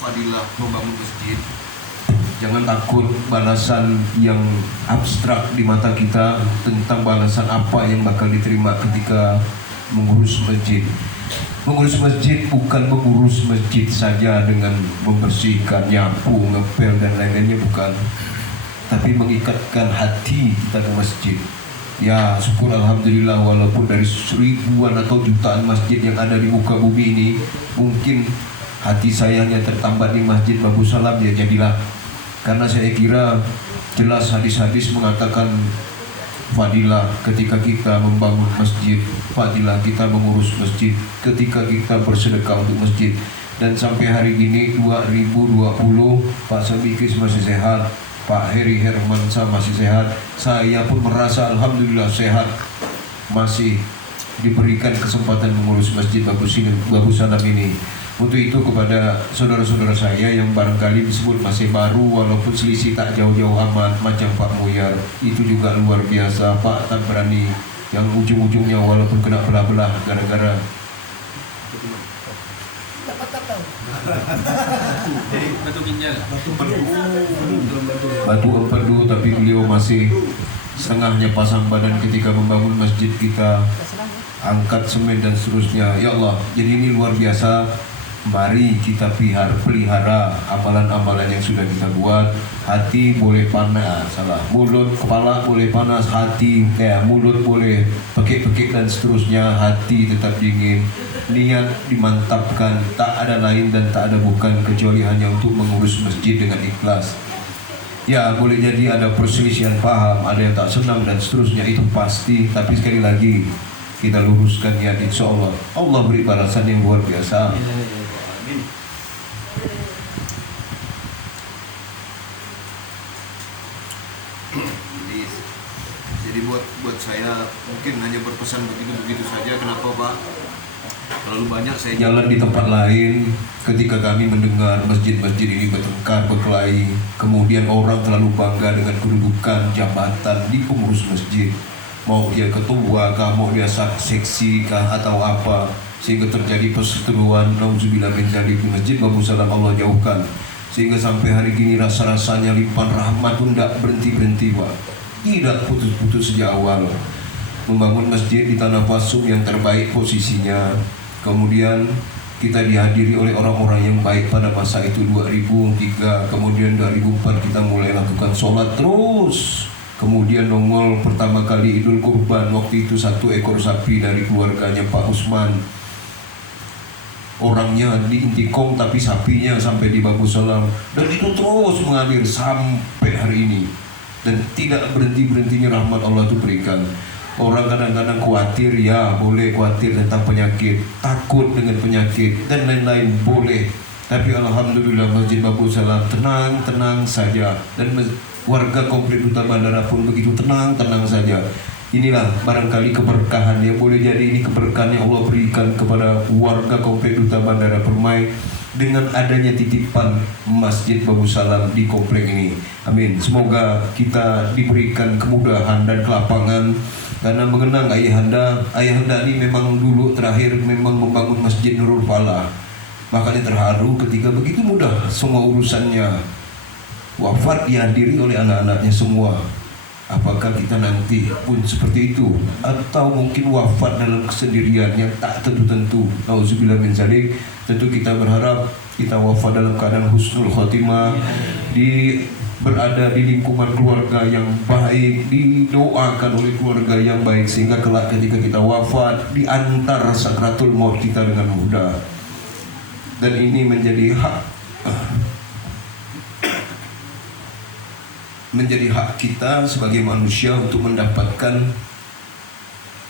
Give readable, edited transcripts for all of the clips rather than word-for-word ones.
fadilah membangun masjid. Jangan takut balasan yang abstrak di mata kita tentang balasan apa yang bakal diterima ketika mengurus masjid. Mengurus masjid bukan mengurus masjid saja dengan membersihkan, nyapu, ngepel dan lain-lainnya, bukan. Tapi mengikatkan hati kita ke masjid. Ya syukur alhamdulillah, walaupun dari ribuan atau jutaan masjid yang ada di muka bumi ini, mungkin hati saya hanya tertambat di Masjid Babu Salam, ya jadilah. Karena saya kira jelas hadis-hadis mengatakan fadilah ketika kita membangun masjid, fadilah kita mengurus masjid, ketika kita bersedekah untuk masjid. Dan sampai hari ini 2020, Pak Samikis masih sehat, Pak Heri Hermansa masih sehat, saya pun merasa alhamdulillah sehat, masih diberikan kesempatan mengurus Masjid Babu Salam ini. Untuk itu kepada saudara-saudara saya yang barangkali disebut masih baru, walaupun selisih tak jauh-jauh amat macam Pak Moyar, itu juga luar biasa. Pak tak berani, yang ujung-ujungnya walaupun kena belah-belah gara-gara batu ginjal, batu empedu, tapi beliau masih setengahnya pasang badan ketika membangun masjid kita, angkat semen dan seterusnya. Ya Allah, jadi ini luar biasa. Mari kita pelihara amalan-amalan yang sudah kita buat. Hati boleh panas, mulut, kepala boleh panas, hati mulut boleh pekik-pekik dan seterusnya, hati tetap dingin. Niat dimantapkan, tak ada lain dan tak ada bukan kecuali hanya untuk mengurus masjid dengan ikhlas. Ya boleh jadi ada perselisihan paham, ada yang tak senang dan seterusnya, itu pasti. Tapi sekali lagi kita luruskan niat, insya Allah Allah beri balasan yang luar biasa. Jadi buat saya mungkin hanya berpesan begitu saja. Kenapa Pak? Terlalu banyak saya jalan di tempat lain ketika kami mendengar masjid-masjid ini bertengkar, berkelahi. Kemudian orang terlalu bangga dengan kedudukan jabatan di pengurus masjid, mau dia ketua kah, mau dia seksi kah atau apa, sehingga terjadi perseteruan. Nauzubillah min dzalik. Di Masjid Babu Salam Allah jauhkan, sehingga sampai hari ini rasa-rasanya limpahan rahmat pun tidak berhenti-berhenti Pak, tidak putus-putus sejak awal. Membangun masjid di Tanah Pasum yang terbaik posisinya, kemudian kita dihadiri oleh orang-orang yang baik pada masa itu. 2003, kemudian 2004 kita mulai lakukan sholat terus. Kemudian nongol pertama kali Idul Kurban, waktu itu 1 ekor sapi dari keluarganya Pak Usman. Orangnya di Intikong tapi sapinya sampai di Babu Salam. Dan itu terus mengalir sampai hari ini. Dan tidak berhenti-berhentinya rahmat Allah itu berikan. Orang kadang-kadang khawatir, ya boleh khawatir tentang penyakit, takut dengan penyakit dan lain-lain, boleh. Tapi alhamdulillah Masjid Babu Salam tenang-tenang saja. Dan warga Komplek Duta Bandara pun begitu tenang-tenang saja. Inilah barangkali keberkahan yang boleh jadi ini keberkahan yang Allah berikan kepada warga Komplek Duta Bandara Permai dengan adanya titipan Masjid Babu Salam di komplek ini. Amin. Semoga kita diberikan kemudahan dan kelapangan karena mengenang ayahanda. Ayahanda ini memang dulu terakhir memang membangun Masjid Nurul Falah. Makanya terharu ketika begitu mudah semua urusannya, wafat dihadiri oleh anak-anaknya semua. Apakah kita nanti pun seperti itu, atau mungkin wafat dalam kesendirian yang tak tentu-tentu? Nauzubillah min dzalik. Tentu kita berharap kita wafat dalam keadaan husnul khotimah, berada di lingkungan keluarga yang baik, didoakan oleh keluarga yang baik, sehingga kelak ketika kita wafat diantar sakratul maut kita dengan mudah. Dan ini menjadi hak kita sebagai manusia untuk mendapatkan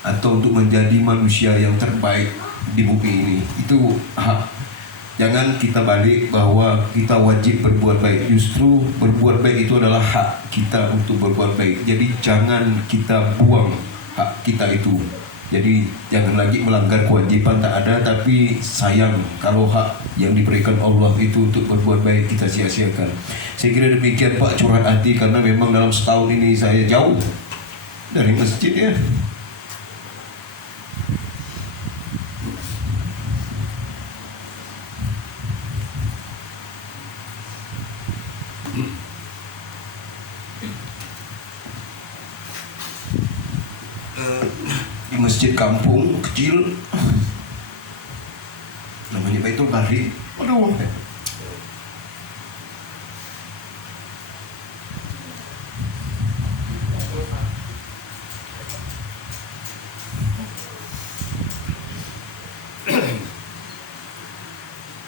atau untuk menjadi manusia yang terbaik di bumi ini. Itu hak. Jangan kita balik bahwa kita wajib berbuat baik. Justru berbuat baik itu adalah hak kita untuk berbuat baik. Jadi jangan kita buang hak kita itu. Jadi jangan lagi melanggar kewajiban tak ada, tapi sayang kalau hak yang diberikan Allah itu untuk berbuat baik kita sia-siakan. Saya kira demikian Pak, curhat hati, karena memang dalam setahun ini saya jauh dari masjid ya. masjid kampung kecil namanya Baitul Bari. Aduh,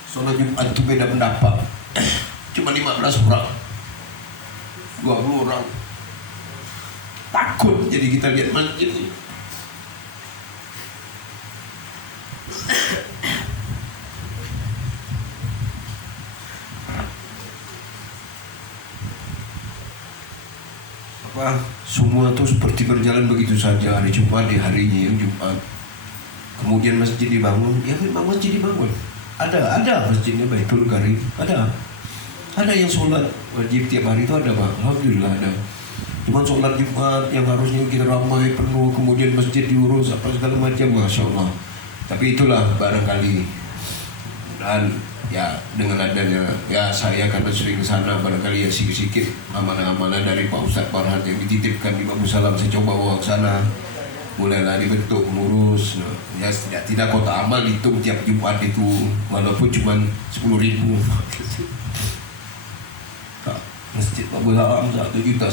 sholat Jumat itu beda pendapat. Cuma 15 orang, 20 orang. Takut jadi kita lihat masjid ini. Semua tuh seperti berjalan begitu saja. Hari Jumat di harinya yang Jumat. Kemudian masjid dibangun. Ya memang masjid dibangun. Ada masjidnya Baitul Karim. Ada yang sholat wajib tiap hari itu ada, Pak. Alhamdulillah ada. Cuman sholat Jumat yang harusnya kita ramai penuh, kemudian masjid diurus apa segala macam, Masya Allah. Tapi itulah barangkali, dan ya dengan adanya ya saya karena sering ke sana, barangkali ya sedikit amanah-amanah dari Pak Ustadz Farhan yang dititipkan di Babu Salam, saya coba bawa ke sana. Mulailah dibentuk ngurus. Ya tidak kota amal hitung tiap Jumat itu, walaupun cuma 10.000. Masjid Babu Salam 1,5 juta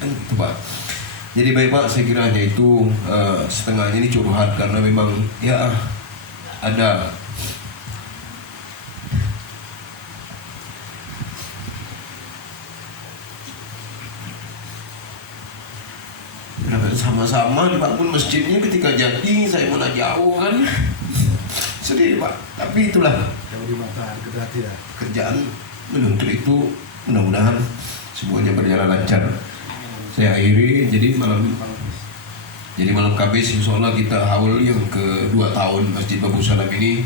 kan gitu, Pak. Jadi baik Pak, saya kira hanya itu, setengahnya ini curhat karena memang ya ada sama-sama dibangun masjidnya, ketika jadi saya mana jauh kan. Sedih Pak, tapi itulah jauh di mata ya. kerjaan menuntut itu. Mudah-mudahan semuanya berjalan lancar. Saya akhiri, jadi malam Kamis insya Allah kita haul yang kedua tahun Masjid Babu Salam ini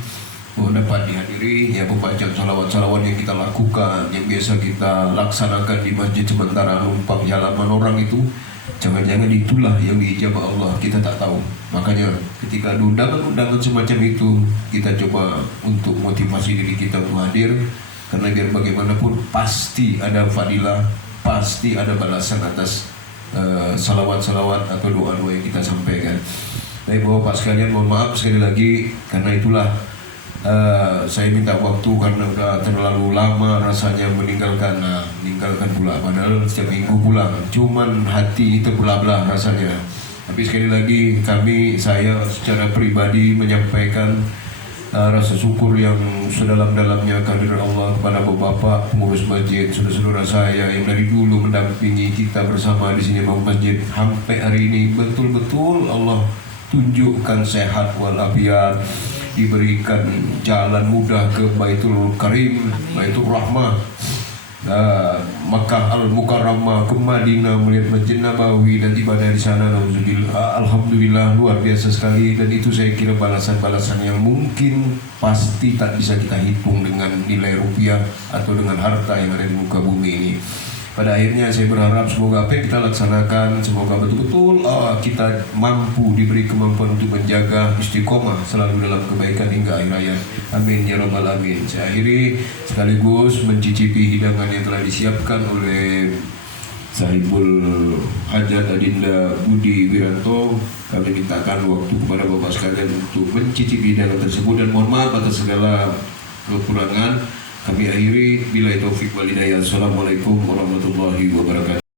dapat dihadiri ya pembacaan salawat-salawat yang kita lakukan, yang biasa kita laksanakan di masjid sementara numpang di halaman orang itu. Jangan-jangan itulah yang diijabah Allah, kita tak tahu. Makanya ketika ada undangan-undangan semacam itu, kita coba untuk motivasi diri kita untuk hadir. Karena biar bagaimanapun pasti ada fadilah, pasti ada balasan atas salawat-salawat atau doa-doa yang kita sampaikan. Tapi Bapak sekalian, mohon maaf sekali lagi karena itulah saya minta waktu karena udah terlalu lama rasanya meninggalkan pula, padahal setiap minggu pulang, cuman hati itu belah-belah rasanya. Tapi sekali lagi saya secara pribadi menyampaikan rasa syukur yang sedalam-dalamnya kehadiran Allah kepada Bapak pengurus masjid, saudara-saudara saya yang dari dulu mendampingi kita bersama di sini bangun masjid sampai hari ini. Betul-betul Allah tunjukkan sehat walafiat, diberikan jalan mudah ke Baitul Karim, Baitul Rahmah, Makkah Al-Mukarramah, ke Madinah melihat Masjid Nabawi dan ibadah di sana. Alhamdulillah luar biasa sekali, dan itu saya kira balasan-balasan yang mungkin pasti tak bisa kita hitung dengan nilai rupiah atau dengan harta yang ada di muka bumi ini. Pada akhirnya saya berharap semoga apa yang kita laksanakan, semoga betul-betul kita mampu diberi kemampuan untuk menjaga istiqomah selalu dalam kebaikan hingga akhir hayat. Amin ya rabbal alamin. Saya akhiri sekaligus mencicipi hidangan yang telah disiapkan oleh Sahibul Hajat Adinda Budi Wiranto. Kami mintakan waktu kepada Bapak sekalian untuk mencicipi hidangan tersebut, dan mohon maaf atas segala kekurangan. Kami akhiri, billahi taufik wal hidayah. Assalamualaikum warahmatullahi wabarakatuh.